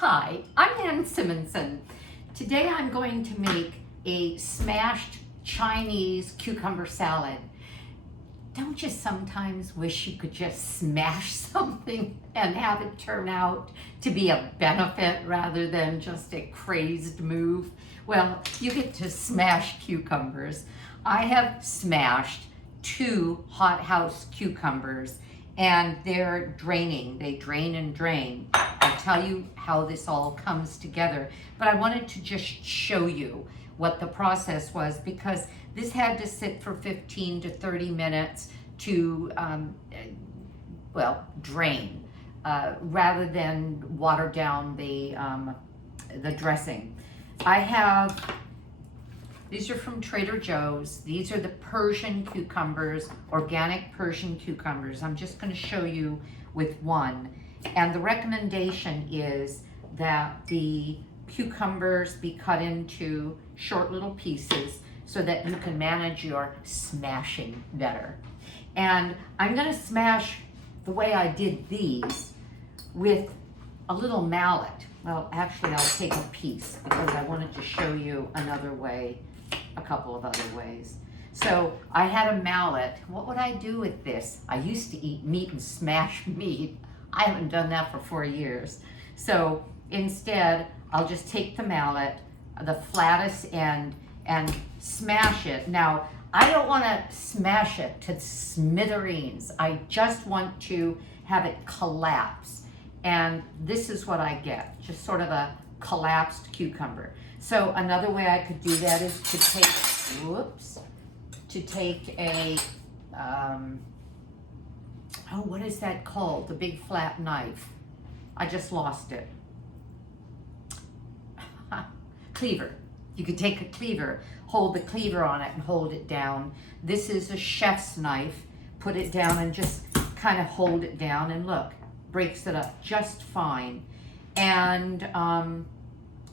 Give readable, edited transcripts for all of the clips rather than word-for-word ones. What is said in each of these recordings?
Hi, I'm Ann Simonson. Today I'm going to make a smashed Chinese cucumber salad. Don't you sometimes wish you could just smash something and have it turn out to be a benefit rather than just a crazed move? Well, you get to smash cucumbers. I have smashed 2 hothouse cucumbers and they're draining. They drain and drain. I'll tell you how this all comes together, but I wanted to just show you what the process was because this had to sit for 15 to 30 minutes to, drain rather than water down the dressing. These are from Trader Joe's. These are the Persian cucumbers, organic Persian cucumbers. I'm just going to show you with one. And the recommendation is that the cucumbers be cut into short little pieces so that you can manage your smashing better. And I'm going to smash the way I did these with a little mallet. Well, actually, I'll take a piece because I wanted to show you another way, a couple of other ways. So I had a mallet. What would I do with this? I used to eat meat and smash meat. I haven't done that for 4 years. So instead, I'll just take the mallet, the flattest end, and smash it. Now, I don't want to smash it to smithereens. I just want to have it collapse. And this is what I get, just sort of a collapsed cucumber. So another way I could do that is to take a, what is that called? The big flat knife. I just lost it. Cleaver. You could take a cleaver, hold the cleaver on it and hold it down. This is a chef's knife. Put it down and just kind of hold it down and look, breaks it up just fine. And,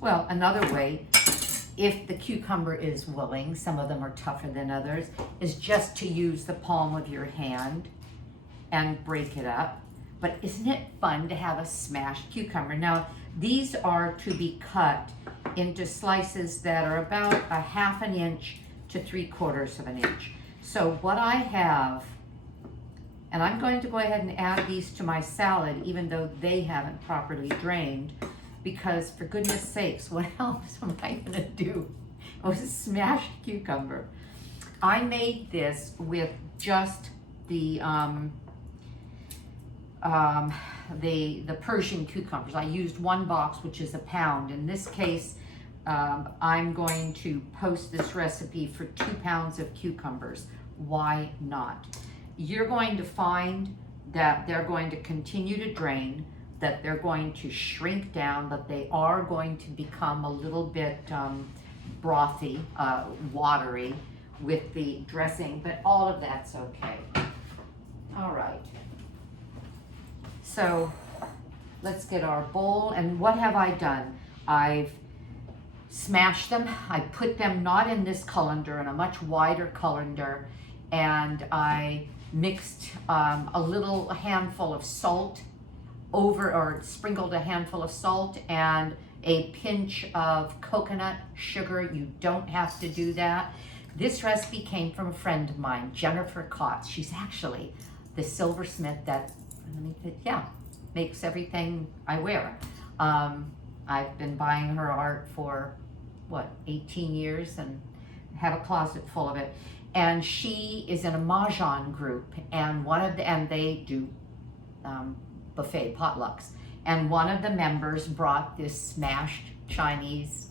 another way, if the cucumber is willing, some of them are tougher than others, is just to use the palm of your hand and break it up. But isn't it fun to have a smashed cucumber? Now, these are to be cut into slices that are about 1/2 inch to 3/4 inch. So what I have, and I'm going to go ahead and add these to my salad, even though they haven't properly drained, because for goodness sakes, what else am I gonna do with a smashed cucumber? I made this with just the Persian cucumbers. I used 1 box, which is 1 pound. In this case, I'm going to post this recipe for 2 pounds of cucumbers. Why not? You're going to find that they're going to continue to drain, that they're going to shrink down, that they are going to become a little bit brothy, watery with the dressing, but all of that's okay. All right. So let's get our bowl. And what have I done? I've smashed them. I put them not in this colander, in a much wider colander, and I mixed a little handful of salt sprinkled a handful of salt and a pinch of coconut sugar. You don't have to do that. This recipe came from a friend of mine, Jennifer Kotz. She's actually the silversmith that makes everything I wear. I've been buying her art for 18 years and have a closet full of it. And she is in a Mahjong group, and they do buffet potlucks. And one of the members brought this smashed Chinese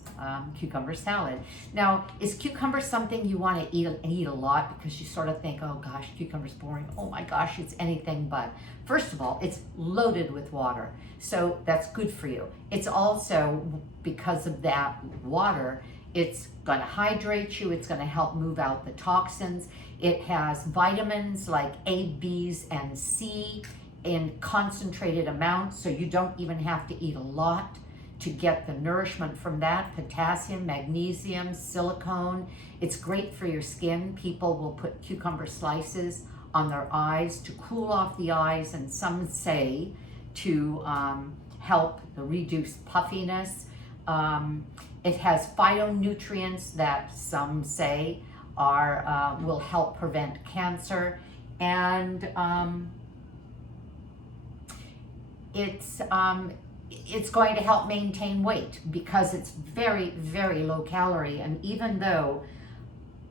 cucumber salad. Now, is cucumber something you want to eat a lot because you sort of think, oh gosh, cucumber's boring. Oh my gosh, it's anything but. First of all, it's loaded with water, so that's good for you. It's also, because of that water, it's going to hydrate you. It's going to help move out the toxins. It has vitamins like A, B's, and C in concentrated amounts, so you don't even have to eat a lot to get the nourishment from that. Potassium, magnesium, silicone. It's great for your skin. People will put cucumber slices on their eyes to cool off the eyes, and some say to help reduce puffiness. It has phytonutrients that some say are will help prevent cancer, and it's going to help maintain weight because it's very, very low calorie. And even though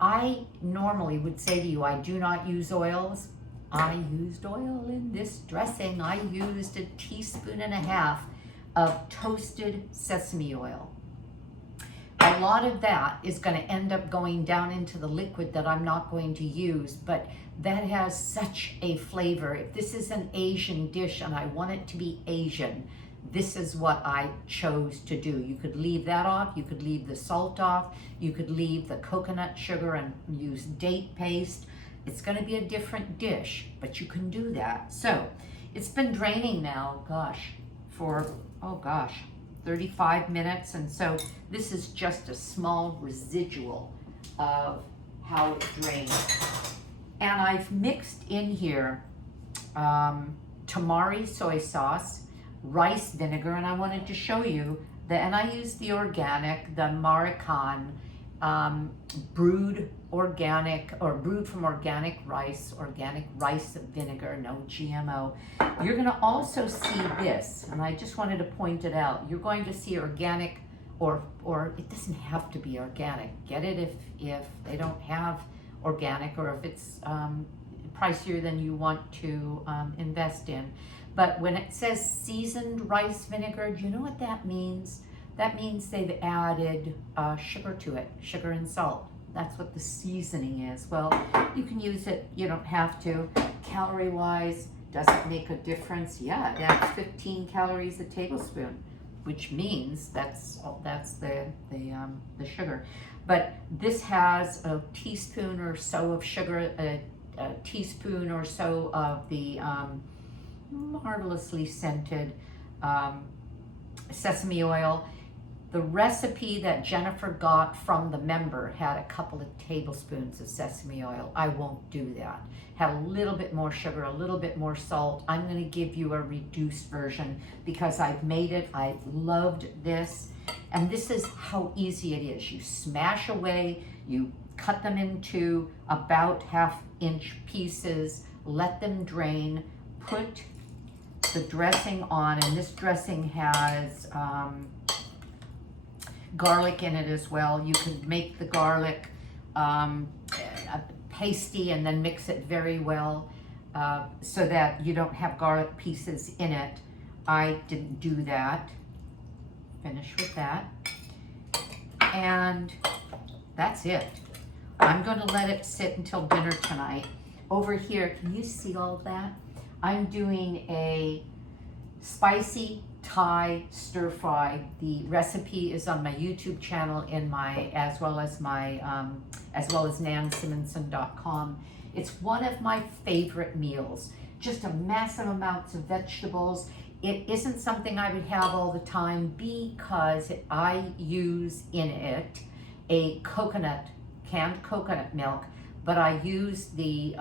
I normally would say to you, I do not use oils, I used oil in this dressing. I used 1.5 teaspoons of toasted sesame oil. A lot of that is going to end up going down into the liquid that I'm not going to use, but that has such a flavor. If this is an Asian dish and I want it to be Asian, this is what I chose to do. You could leave that off, you could leave the salt off, you could leave the coconut sugar and use date paste. It's going to be a different dish, but you can do that. So it's been draining now, for 35 minutes. And so this is just a small residual of how it drains. And I've mixed in here tamari soy sauce, rice vinegar, and I wanted to show you that, and I use the organic, the Marican brewed organic, or brewed from organic rice vinegar, no GMO. You're going to also see this, and I just wanted to point it out. You're going to see organic, or it doesn't have to be organic. Get it if they don't have organic, or if it's pricier than you want to invest in. But when it says seasoned rice vinegar, do you know what that means? That means they've added sugar to it, sugar and salt. That's what the seasoning is. Well, you can use it, you don't have to. Calorie-wise, does it make a difference? Yeah, it adds 15 calories a tablespoon, which means that's the sugar. But this has a teaspoon or so of sugar, a teaspoon or so of the marvelously scented sesame oil. The recipe that Jennifer got from the member had a couple of tablespoons of sesame oil. I won't do that. Had a little bit more sugar, a little bit more salt. I'm going to give you a reduced version because I've made it. I loved this. And this is how easy it is. You smash away, you cut them into about 1/2 inch pieces, let them drain, put the dressing on, and this dressing has garlic in it as well. You can make the garlic pasty and then mix it very well so that you don't have garlic pieces in it. I didn't do that. Finish with that. And that's it. I'm going to let it sit until dinner tonight. Over here, can you see all of that? I'm doing a spicy Thai stir fry. The recipe is on my YouTube channel as well as nansimonson.com. It's one of my favorite meals. Just a massive amounts of vegetables. It isn't something I would have all the time because I use in it a canned coconut milk, but I use the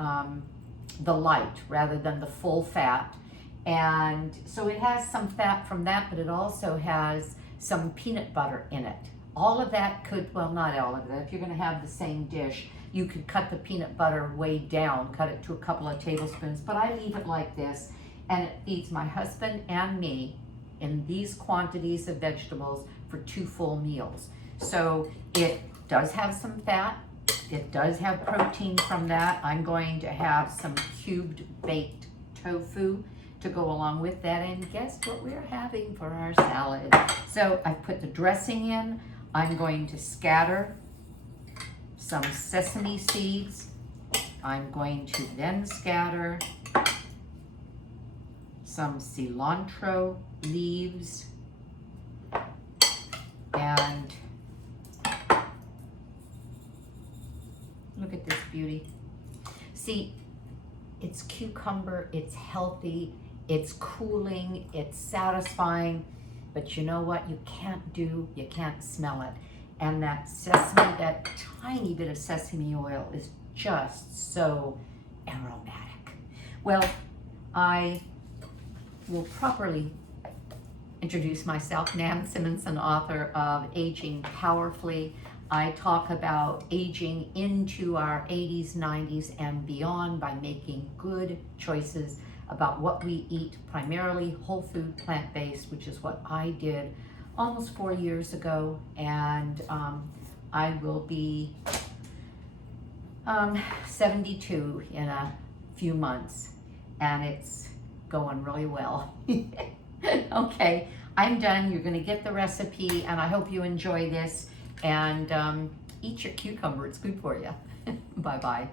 light rather than the full fat. And so it has some fat from that, but it also has some peanut butter in it. All of that well, not all of that. If you're going to have the same dish, you could cut the peanut butter way down, cut it to a couple of tablespoons, but I leave it like this, and it feeds my husband and me in these quantities of vegetables for 2 full meals. So it does have some fat. It does have protein from that. I'm going to have some cubed baked tofu to go along with that, and guess what we're having for our salad? So I put the dressing in. I'm going to scatter some sesame seeds. I'm going to then scatter some cilantro leaves, and look at this beauty. See, it's cucumber, it's healthy, it's cooling, it's satisfying, but you know what you can't smell it. And that sesame, that tiny bit of sesame oil is just so aromatic. Well, I will properly introduce myself, Nan Simonson, author of Aging Powerfully. I talk about aging into our 80s, 90s, and beyond by making good choices about what we eat, primarily whole food, plant-based, which is what I did almost 4 years ago. And I will be 72 in a few months, and it's going really well. Okay, I'm done. You're going to get the recipe, and I hope you enjoy this. And eat your cucumber. It's good for you. Bye-bye.